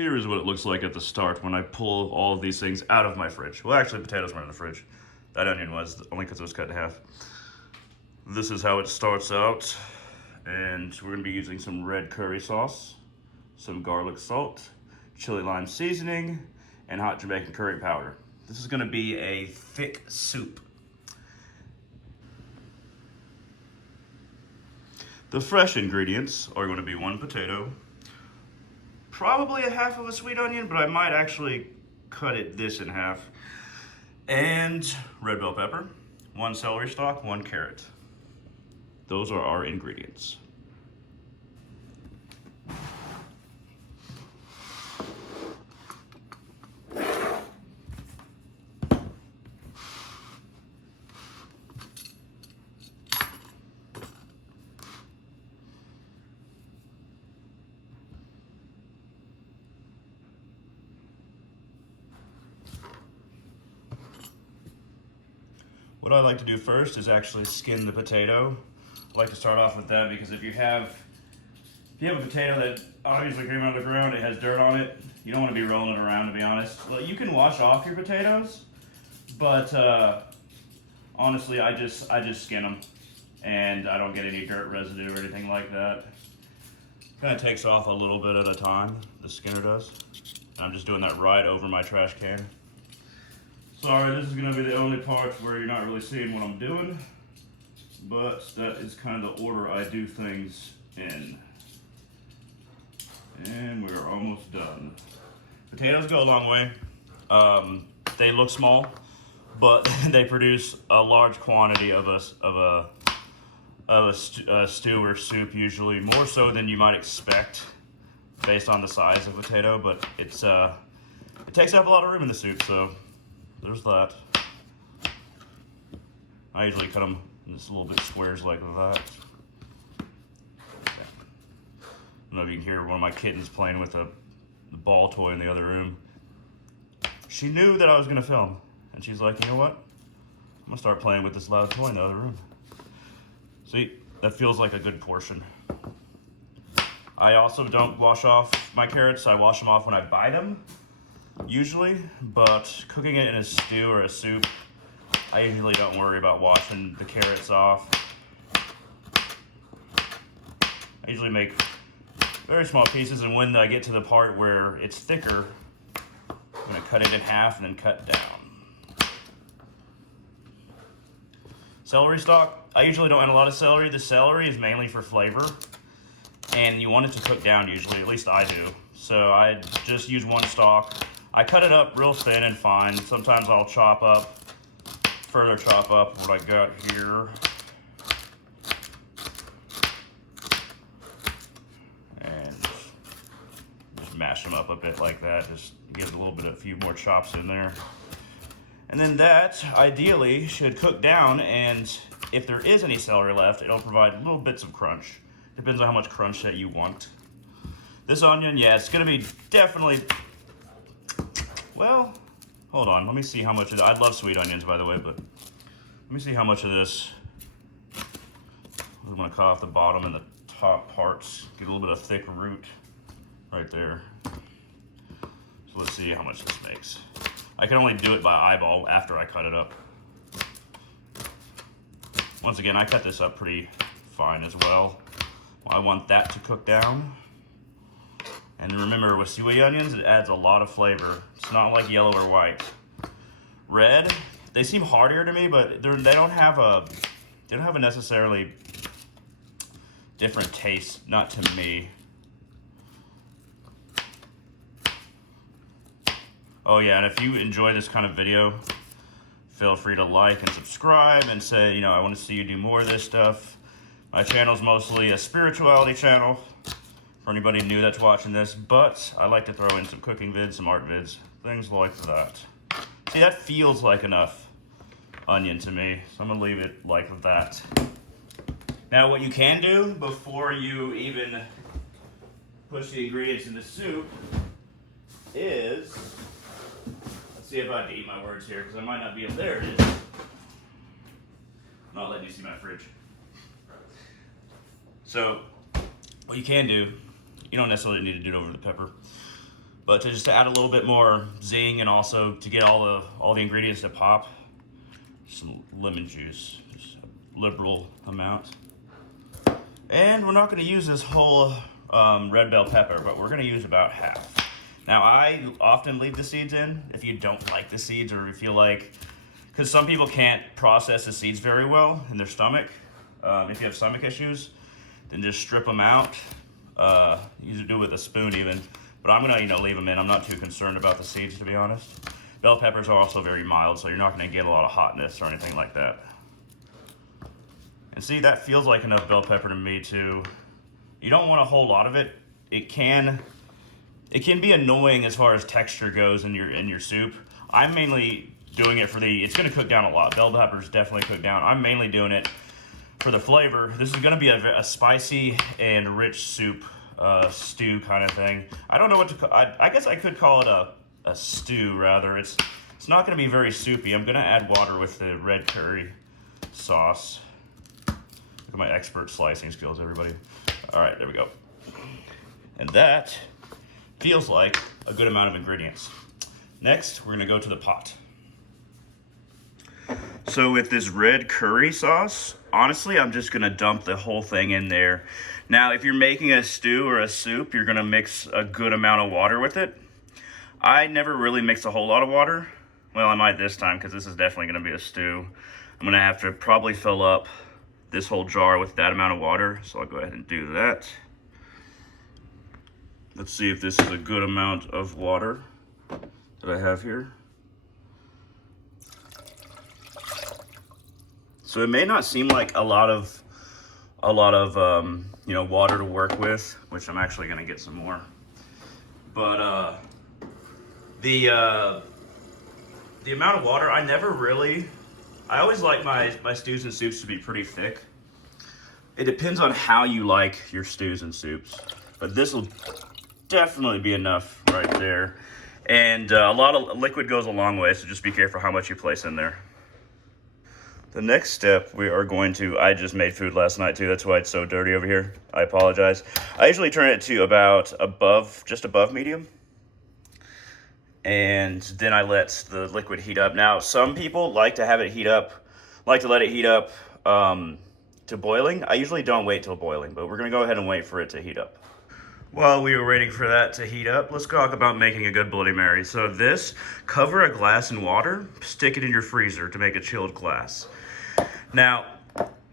Here is what it looks like at the start when I pull all of these things out of my fridge. Well, actually, potatoes weren't in the fridge. That onion was, only because it was cut in half. This is how it starts out. And we're gonna be using some red curry sauce, some garlic salt, chili lime seasoning, and hot Jamaican curry powder. This is gonna be a thick soup. The fresh ingredients are gonna be 1 potato, probably a half of a sweet onion, but I might actually cut this in half, and red bell pepper, 1 celery stalk, 1 carrot. Those are our ingredients. What I like to do first is actually skin the potato. I like to start off with that because if you have a potato that obviously came out of the ground, it has dirt on it, you don't want to be rolling it around, to be honest. Well, you can wash off your potatoes, but honestly, I just skin them, and I don't get any dirt residue or anything like that. Kind of takes off a little bit at a time, the skinner does. And I'm just doing that right over my trash can. Sorry, this is going to be the only part where you're not really seeing what I'm doing, but that is kind of the order I do things in. And we're almost done. Potatoes go a long way. They look small, but they produce a large quantity of a stew or soup, usually more so than you might expect based on the size of potato. But it takes up a lot of room in the soup, so there's that. I usually cut them in just a little bit squares like that. I don't know if you can hear one of my kittens playing with a ball toy in the other room. She knew that I was gonna film, and she's like, you know what? I'm gonna start playing with this loud toy in the other room. See, that feels like a good portion. I also don't wash off my carrots. I wash them off when I buy them, usually, but cooking it in a stew or a soup, I usually don't worry about washing the carrots off. I usually make very small pieces, and when I get to the part where it's thicker, I'm gonna cut it in half and then cut down. Celery stalk, I usually don't add a lot of celery. The celery is mainly for flavor, and you want it to cook down usually, at least I do. So I just use 1 stalk. I cut it up real thin and fine. Sometimes I'll further chop up what I got here. And just mash them up a bit like that. Just get a few more chops in there. And then that, ideally, should cook down, and if there is any celery left, it'll provide little bits of crunch. Depends on how much crunch that you want. This onion, yeah, it's gonna be definitely, well, hold on, let me see how much of I love sweet onions, by the way, but let me see how much of this. I'm gonna cut off the bottom and the top parts, get a little bit of thick root right there. So let's see how much this makes. I can only do it by eyeball after I cut it up. Once again, I cut this up pretty fine as well. I want that to cook down. And remember, with sweet onions, it adds a lot of flavor. It's not like yellow or white. Red, they seem hardier to me, but they don't have a necessarily different taste, not to me. Oh yeah, and if you enjoy this kind of video, feel free to like and subscribe and say, you know, I want to see you do more of this stuff. My channel's mostly a spirituality channel for anybody new that's watching this, but I like to throw in some cooking vids, some art vids, things like that. See, that feels like enough onion to me, so I'm gonna leave it like that. Now, what you can do before you even push the ingredients in the soup is, let's see if I have to eat my words here, because I might not be able, there it is. I'm not letting you see my fridge. So, what you can do, you don't necessarily need to do it over the pepper, But to just add a little bit more zing and also to get all the ingredients to pop, some lemon juice, just a liberal amount. And we're not going to use this whole red bell pepper, but we're going to use about half. Now, I often leave the seeds in if you don't like the seeds, or if you like, because some people can't process the seeds very well in their stomach. If you have stomach issues, then just strip them out. You can do it with a spoon even, but I'm gonna leave them in. I'm not too concerned about the seeds, to be honest. Bell peppers are also very mild, so you're not gonna get a lot of hotness or anything like that. And see, that feels like enough bell pepper to me too. You don't want a whole lot of it. It can be annoying as far as texture goes in your soup. I'm mainly doing it for it's gonna cook down a lot. Bell peppers definitely cook down. I'm mainly doing it for the flavor. This is gonna be a spicy and rich soup, stew kind of thing. I don't know what to call. I guess I could call it a stew rather. It's not gonna be very soupy. I'm gonna add water with the red curry sauce. Look at my expert slicing skills, everybody. All right, there we go. And that feels like a good amount of ingredients. Next, we're gonna go to the pot. So with this red curry sauce, honestly, I'm just gonna dump the whole thing in there. Now, if you're making a stew or a soup, you're gonna mix a good amount of water with it. I never really mix a whole lot of water. Well, I might this time, because this is definitely gonna be a stew. I'm gonna have to probably fill up this whole jar with that amount of water, so I'll go ahead and do that. Let's see if this is a good amount of water that I have here. So it may not seem like a lot of water to work with, which I'm actually gonna get some more. But the amount of water, I always like my stews and soups to be pretty thick. It depends on how you like your stews and soups, but this will definitely be enough right there. And a lot of liquid goes a long way, so just be careful how much you place in there. The next step I just made food last night too, that's why it's so dirty over here. I apologize. I usually turn it to about just above medium. And then I let the liquid heat up. Now, some people like to let it heat up to boiling. I usually don't wait till boiling, but we're gonna go ahead and wait for it to heat up. While we were waiting for that to heat up, let's talk about making a good Bloody Mary. So cover a glass in water, stick it in your freezer to make a chilled glass. Now,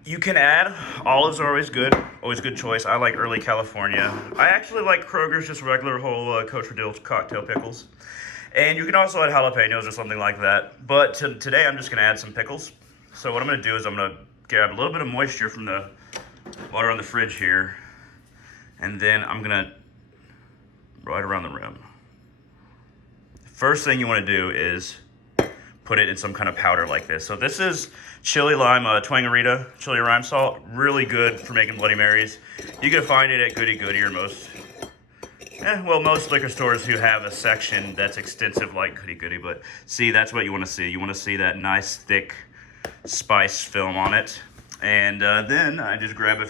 you can add, olives are always good choice. I like Early California. I actually like Kroger's just regular whole Coach Dill cocktail pickles. And you can also add jalapenos or something like that. But today I'm just gonna add some pickles. So what I'm gonna do is I'm gonna grab a little bit of moisture from the water on the fridge here, and then I'm gonna right around the rim. First thing you wanna do is put it in some kind of powder like this. So this is chili lime, Twangarita chili lime salt. Really good for making Bloody Marys. You can find it at Goody Goody or most liquor stores who have a section that's extensive like Goody Goody. But see, that's what you wanna see. You wanna see that nice thick spice film on it. And then I just grab a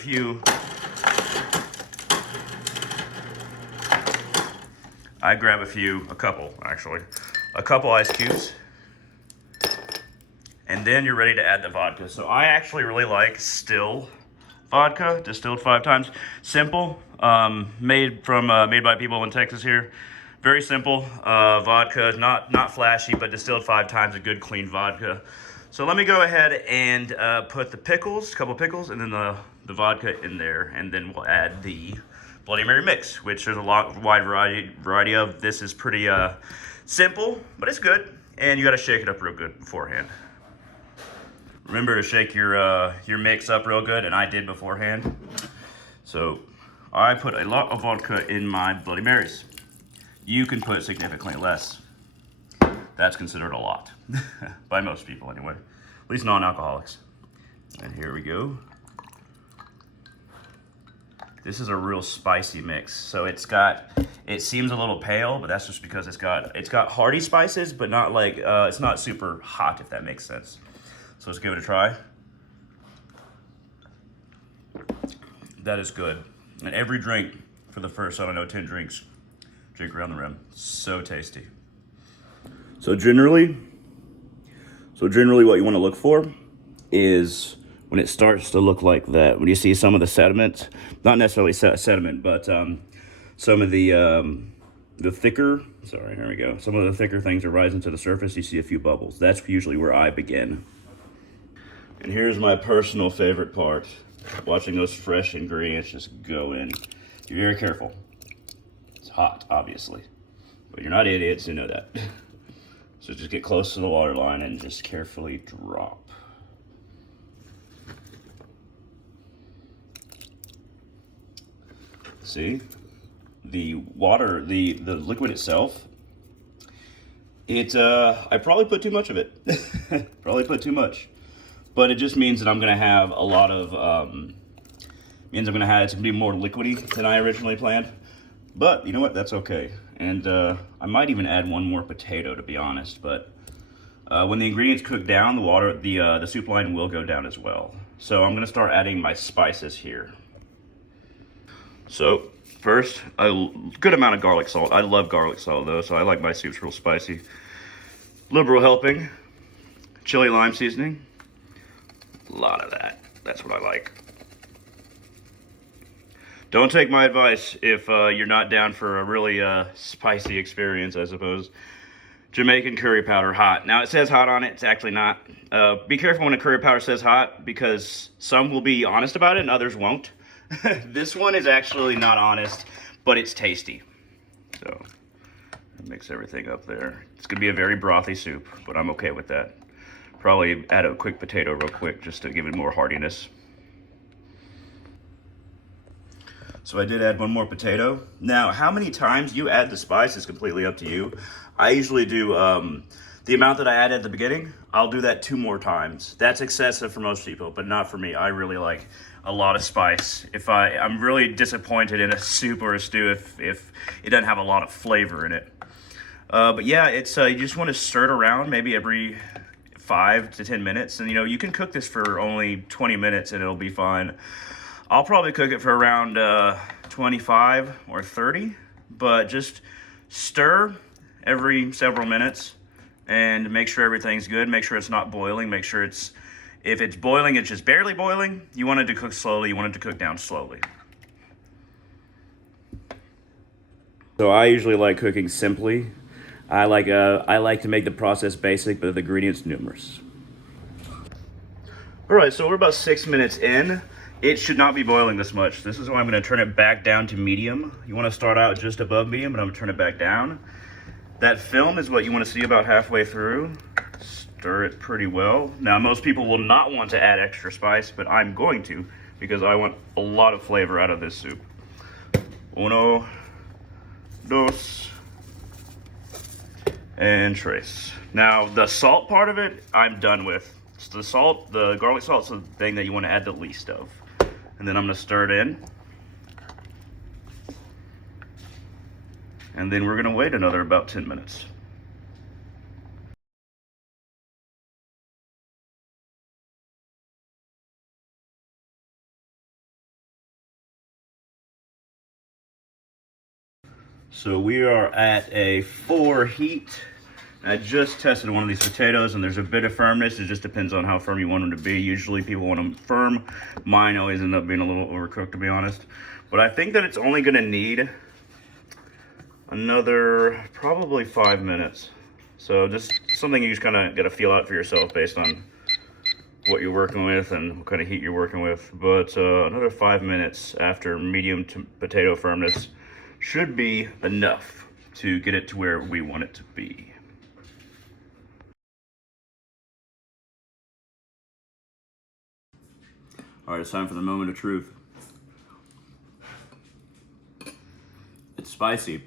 couple ice cubes. And then you're ready to add the vodka. So I actually really like still vodka, distilled 5 times. Simple, made by people in Texas here. Very simple vodka, not flashy, but distilled 5 times, a good clean vodka. So let me go ahead and put the couple pickles, and then the vodka in there, and then we'll add the Bloody Mary mix, which there's a wide variety of. This is pretty simple, but it's good, and you got to shake it up real good beforehand. Remember to shake your mix up real good, and I did beforehand. So I put a lot of vodka in my Bloody Marys. You can put significantly less. That's considered a lot, by most people anyway, at least non-alcoholics. And here we go. This is a real spicy mix. So it seems a little pale, but that's just because it's got hearty spices, but not like, it's not super hot, if that makes sense. So let's give it a try. That is good. And every drink for the first, 10 drinks drink around the rim. So tasty. So generally what you want to look for is when it starts to look like that. When you see some of the sediment, not necessarily sediment, but some of the thicker, sorry, here we go. Some of the thicker things are rising to the surface. You see a few bubbles. That's usually where I begin. And here's my personal favorite part. Watching those fresh ingredients just go in. Be very careful. It's hot, obviously. But you're not idiots, you know that. So just get close to the water line and just carefully drop. See? The water, the liquid itself, I probably put too much of it. Probably put too much. But it just means that I'm gonna have a lot of, it's gonna be more liquidy than I originally planned. But you know what, that's okay. And I might even add one more potato, to be honest. But when the ingredients cook down, the soup line will go down as well. So I'm gonna start adding my spices here. So first, a good amount of garlic salt. I love garlic salt though, so I like my soups real spicy. Liberal helping, chili lime seasoning. A lot of that. That's what I like. Don't take my advice if you're not down for a really spicy experience, I suppose. Jamaican curry powder, hot. Now it says hot on it, it's actually not. Be careful when a curry powder says hot, because some will be honest about it and others won't. This one is actually not honest, but it's tasty. So, mix everything up there. It's gonna be a very brothy soup, but I'm okay with that. Probably add a quick potato real quick just to give it more heartiness. So I did add one more potato. Now, how many times you add the spice is completely up to you. I usually do the amount that I add at the beginning, I'll do that 2 more times. That's excessive for most people, but not for me. I really like a lot of spice. I'm really disappointed in a soup or a stew if it doesn't have a lot of flavor in it. But yeah, it's you just want to stir it around maybe every 5 to 10 minutes. And you can cook this for only 20 minutes and it'll be fine. I'll probably cook it for around 25 or 30, but just stir every several minutes and make sure everything's good. Make sure it's not boiling. Make sure if it's boiling, it's just barely boiling. You want it to cook slowly. You want it to cook down slowly. So I usually like cooking simply. I like to make the process basic, but the ingredients numerous. All right, so we're about 6 minutes in. It should not be boiling this much. This is why I'm gonna turn it back down to medium. You wanna start out just above medium, but I'm gonna turn it back down. That film is what you wanna see about halfway through. Stir it pretty well. Now, most people will not want to add extra spice, but I'm going to, because I want a lot of flavor out of this soup. Uno, dos, and tres. Now, the salt part of it, I'm done with. So the garlic salt's the thing that you want to add the least of. And then I'm gonna stir it in. And then we're gonna wait another about 10 minutes. So we are at a 4 heat. I just tested one of these potatoes and there's a bit of firmness. It just depends on how firm you want them to be. Usually people want them firm. Mine always end up being a little overcooked, to be honest. But I think that it's only gonna need another probably 5 minutes. So just something you just kind of gotta feel out for yourself based on what you're working with and what kind of heat you're working with. But another 5 minutes after medium potato firmness should be enough to get it to where we want it to be. All right, it's time for the moment of truth. It's spicy,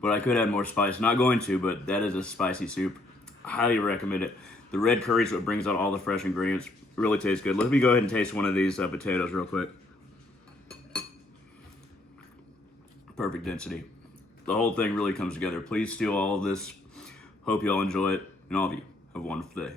but I could add more spice. Not going to, but that is a spicy soup. Highly recommend it. The red curry is what brings out all the fresh ingredients. Really tastes good. Let me go ahead and taste one of these potatoes real quick. Perfect density. The whole thing really comes together. Please steal all of this. Hope you all enjoy it, and all of you have a wonderful day.